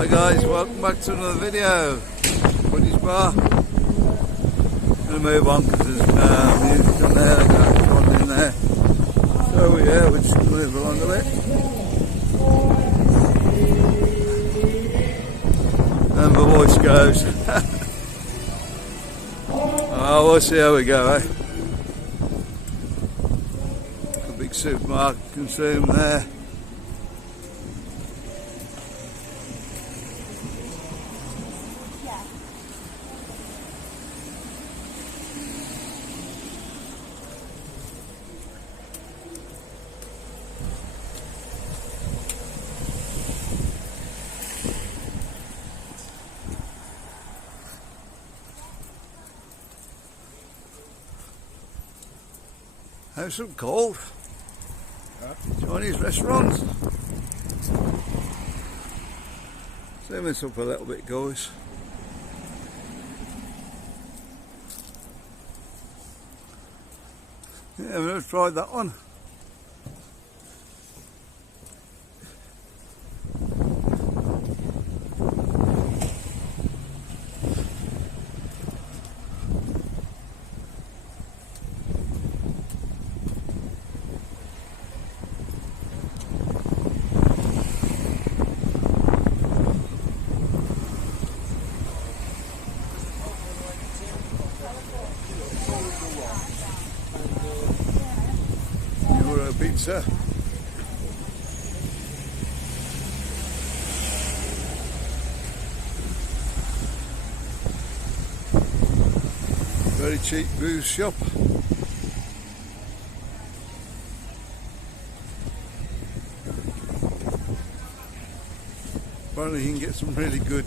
Hi guys, welcome back to another video. Buddie'S bar. I'm going to move on because there's music on there, there's one in there. So yeah, we're just going to move along a bit. And the voice goes. Oh, we'll see how we go, eh? A big supermarket consume there. Have some cold Chinese restaurants. Zoom this up a little bit, guys. Yeah, I've never tried that one. Pizza. Very cheap booze shop. Apparently you can get some really good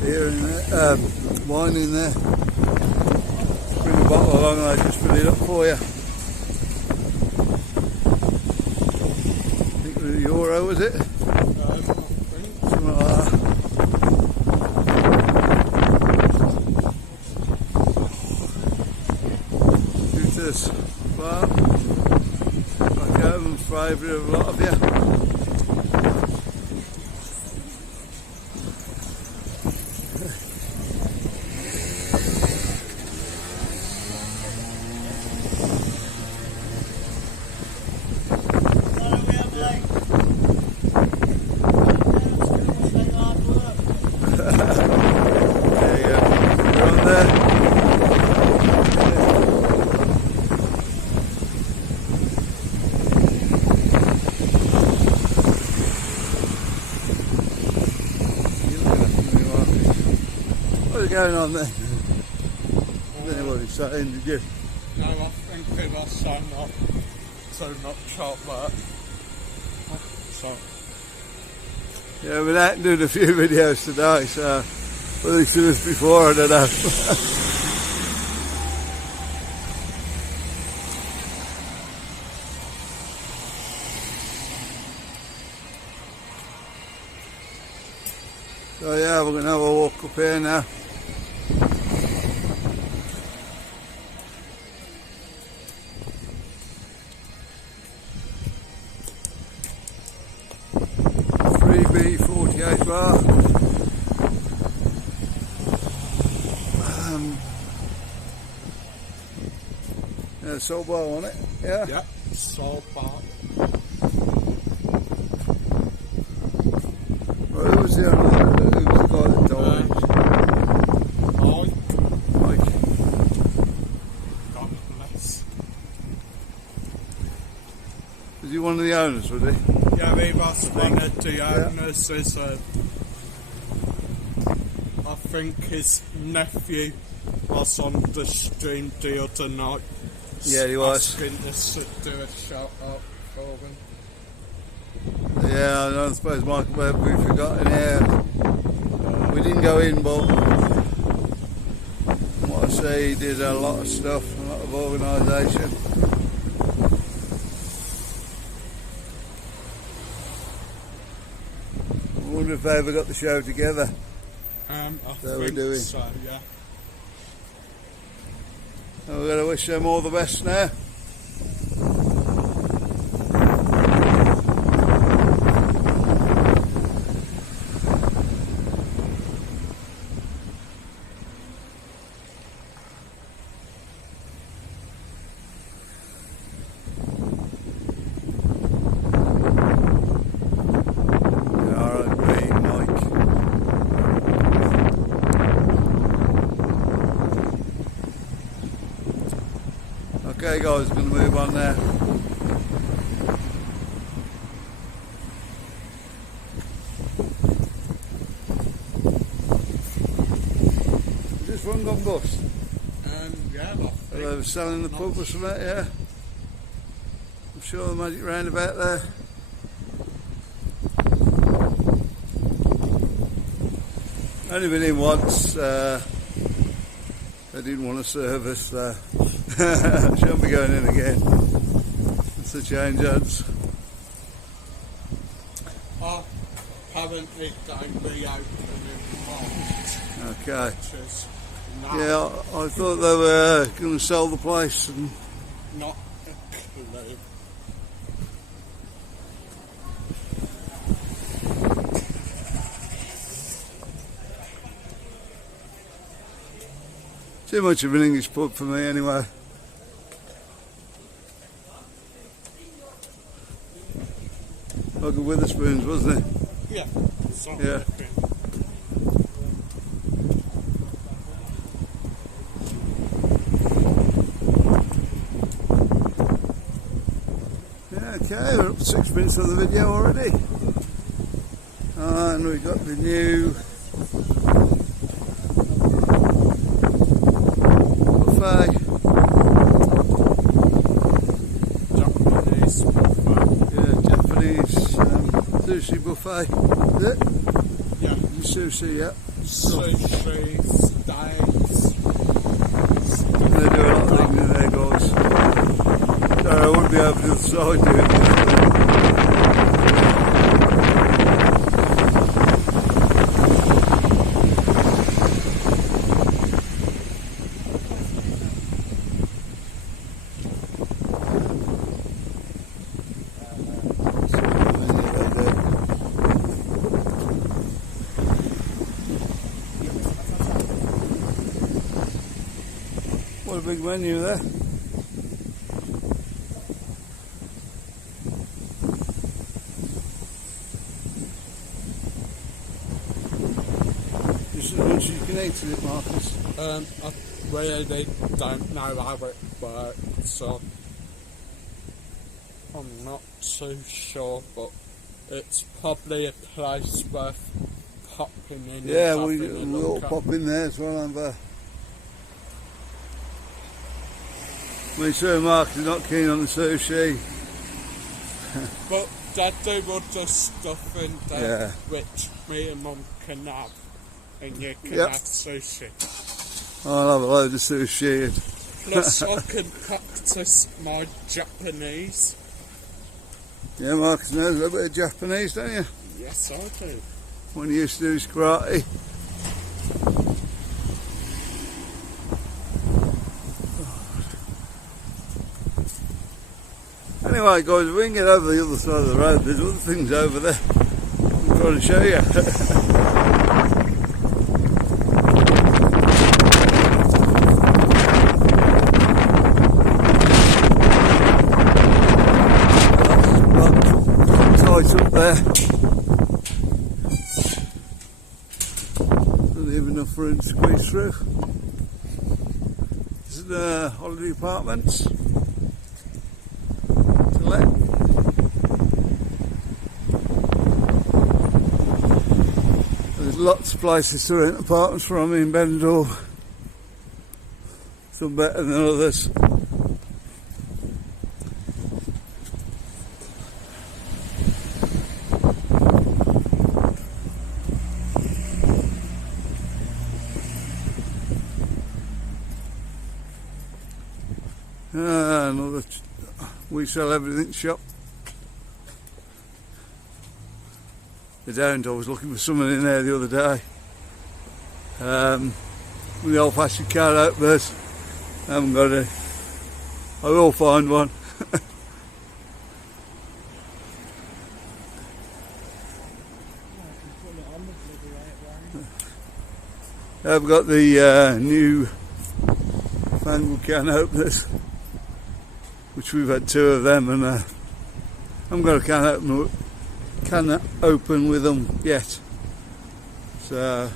beer in there, wine in there. Bring a bottle along and I'll just fill it up for you. Euro, was it? Something like that. Due to this farm, back home, favourite of a lot of you. What's going on there? I don't know what he's saying, did you? No, I think it was so not chocolate. So. Yeah, we're out doing a few videos today, so whether he's seen us before, I don't know. So yeah, we're going to have a walk up here now. B48 bar. Yeah, salt bar on it. Yeah. Yeah, salt bar. Well, who was the other one? Who was the guy that died? Mike. God bless. Was he one of the owners, was he? Yeah, he was one of the owners. I think his nephew was on the stream the other night. Yeah, he was. Asking us to do a shout out for him. Yeah, I don't suppose Michael, but we forgot in here. We didn't go in, but from what I say, he did a lot of stuff, a lot of organisation. I wonder if they ever got the show together. I So think we're doing. so, yeah. And we're going to wish them all the best now. Okay guys, I'm going to move on now. Is this one gone bust? Yeah, I think. They were selling the pub or something, yeah? I'm sure the magic roundabout there. Only been in once, they didn't want to service there. Shan't be going in again. It's a change hands. Apparently don't reopen in March. Okay. Which is Yeah, I thought they were going to sell the place and not a clue. too much of an English pub for me anyway. Like a Witherspoons, wasn't it? Yeah. So Yeah. Yeah, okay, we're up to 6 minutes of the video already. And we've got the new buffet. Japanese buffet. Yeah, Japanese sushi buffet. Is it? Yeah. Sushi, yeah. Sushi, steaks. They do a lot of things in there, guys. Sorry, I wouldn't be over to the side doing this. What a big menu there. Just as much as you can eat in it, Marcus. I really don't know how it works, so I'm not too sure, but it's probably a place worth popping in. Yeah, and we'll having a all look at. pop in there as well, and me sure Mark is not keen on the sushi. But they do other stuff in there Yeah. which me and Mum can have, and you can Yep. have sushi. I'll have a load of sushi. Plus I can practice my Japanese. Yeah, Marcus knows a little bit of Japanese, don't you? Yes, I do. When he used to do his karate. Anyway guys, if we can get over the other side of the road, there's other things over there I'm trying to show you. Tight up there. Doesn't even enough room to squeeze through. This is the holiday apartments. There's lots of places to rent apartments from in Benidorm. Some better than others. Another we sell everything shop. They don't. I was looking for someone in there the other day. With the old fashioned car openers. I haven't got it. I will find one. I've got the new fangled can openers, which we've had 2 of them, and I haven't got a can open with them yet. So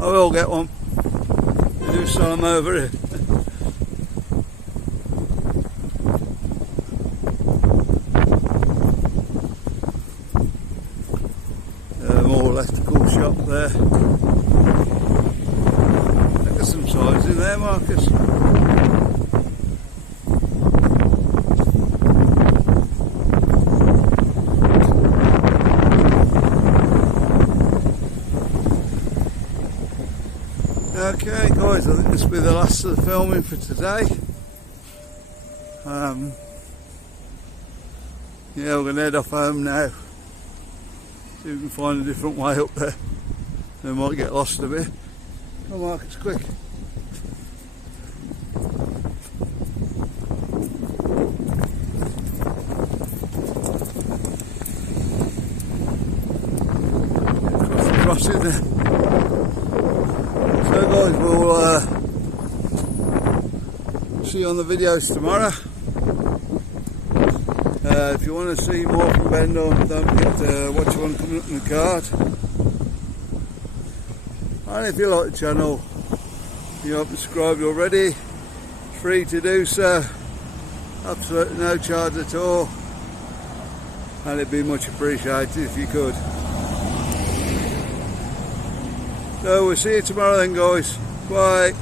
I will get one. They do sell them over here. More electrical shop there. Look at some signs in there, Marcus. Okay guys, I think this will be the last of the filming for today. Yeah, we're going to head off home now. See if we can find a different way up there. We might get lost a bit. Come on Marcus, quick. Across the crossing there. So guys, we'll see you on the videos tomorrow. If you want to see more from Benidorm, don't forget to watch one coming up in the card. And if you like the channel, if you haven't subscribed already, it's free to do so. Absolutely no charge at all. And it'd be much appreciated if you could. So we'll see you tomorrow then guys. Bye.